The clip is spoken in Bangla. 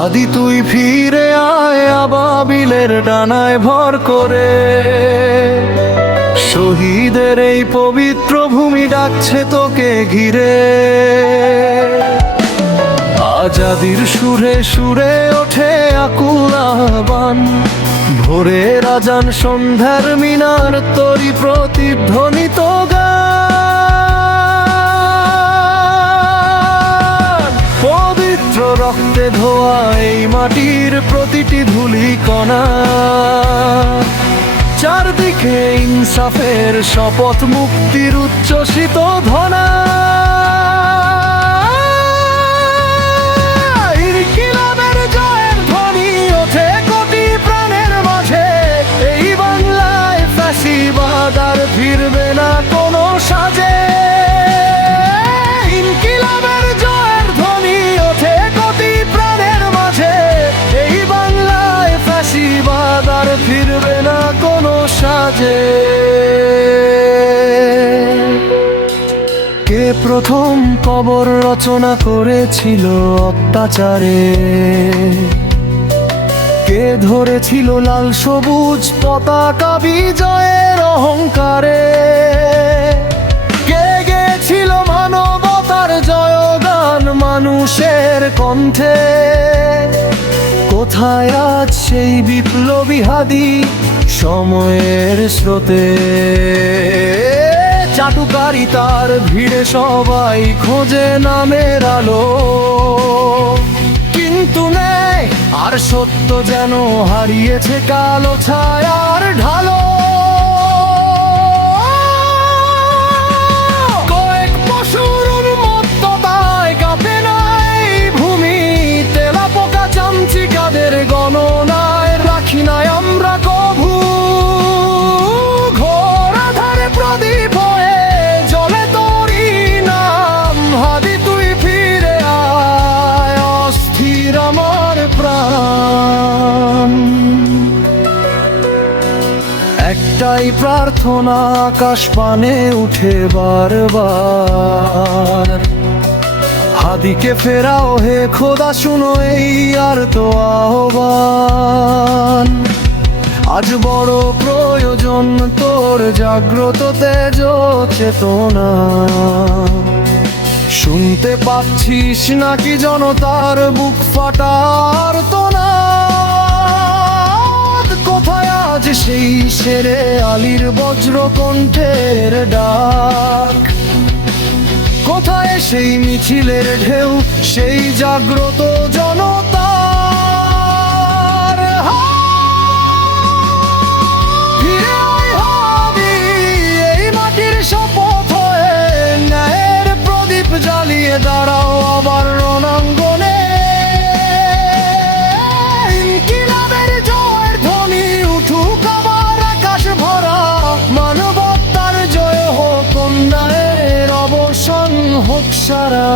হাদি তুই ফিরে আয় আবাবিলের ডানায় ভর করে, শহীদের এই পবিত্র ভূমি ডাকছে তোকে ঘিরে। আজাদির সুরে সুরে ওঠে আকুল আহ্বান, ভোরের আজান সন্ধ্যার মিনার তরি প্রতিধ্বনিত গান। পবিত্র রক্তে ধোয়া এই মাটির প্রতিটি ধূলি কণা, চারদিকে ইনসাফের শপথ, মুক্তির উচ্ছ্বসিত ধনা। ইনকিলাবের জয়ের ধ্বনি ওঠে কোটি প্রাণের মাঝে, এই বাংলায় ফ্যাসিবাদ আর ফিরবে না কোনো সাজে। ইনকিলাবের জয়ের ধ্বনি ওঠে কোটি প্রাণের মাঝে, এই বাংলায় ফ্যাসিবাদ আর ফিরবে না কোনো সাজে। কে প্রথম কবর রচনা করেছিল অত্যাচারে, কে ধরেছিল লাল সবুজ পতাকা বিজয়ের অহংকারে, কে গেছিল মানবতার জয়গান মানুষের কণ্ঠে। কোথায় আজ সেই বিপ্লবী হাদি সময়ের স্রোতে? চাটুকারি তার ভিড়ে সবাই খোঁজে নামের আলো, কিন্তু নেই আর সত্য যেন হারিয়েছে কালো ছায়ার ঢালো। কয়েক পশুর উন্মত্ততায় কাঁপে নাই ভূমি, তেলাপোকা চামচিকাদের গণনায় রাখি নাই আমরা কভু। ঘোর আধারে প্রদীপ হয়ে জ্বলে তোরই নাম, হাদি তুই ফিরে আয় অস্থির আমার প্রাণ। একটাই প্রার্থনা আকাশ পানে উঠে বারবার, হাদিকে ফেরাও হে খোদা, শুনো এই আর তো আহ্বান। আজ বড় প্রয়োজন তোর জাগ্রত তেজ চেতনা, শুনতে পাচ্ছিস নাকি জনতার বুক ফাটার তোনা? কোথায় আজ সেই শেরে আলীর বজ্র কণ্ঠের ডাক? কোথায় সেই মিছিলের ঢেউ, সেই জাগ্রত জনতার? ফিরে আয় হাদি এই মাটির শপথ হয়ে, ন্যায়ের প্রদীপ জ্বালিয়ে দাঁড়াও আবার রণাঙ্গনে। ইনকিলাবের জয়ের ধ্বনি উঠুক আবার আকাশ ভরা, মানবতার জয় হোক, অন্যায়ের অবসান হোক সারা।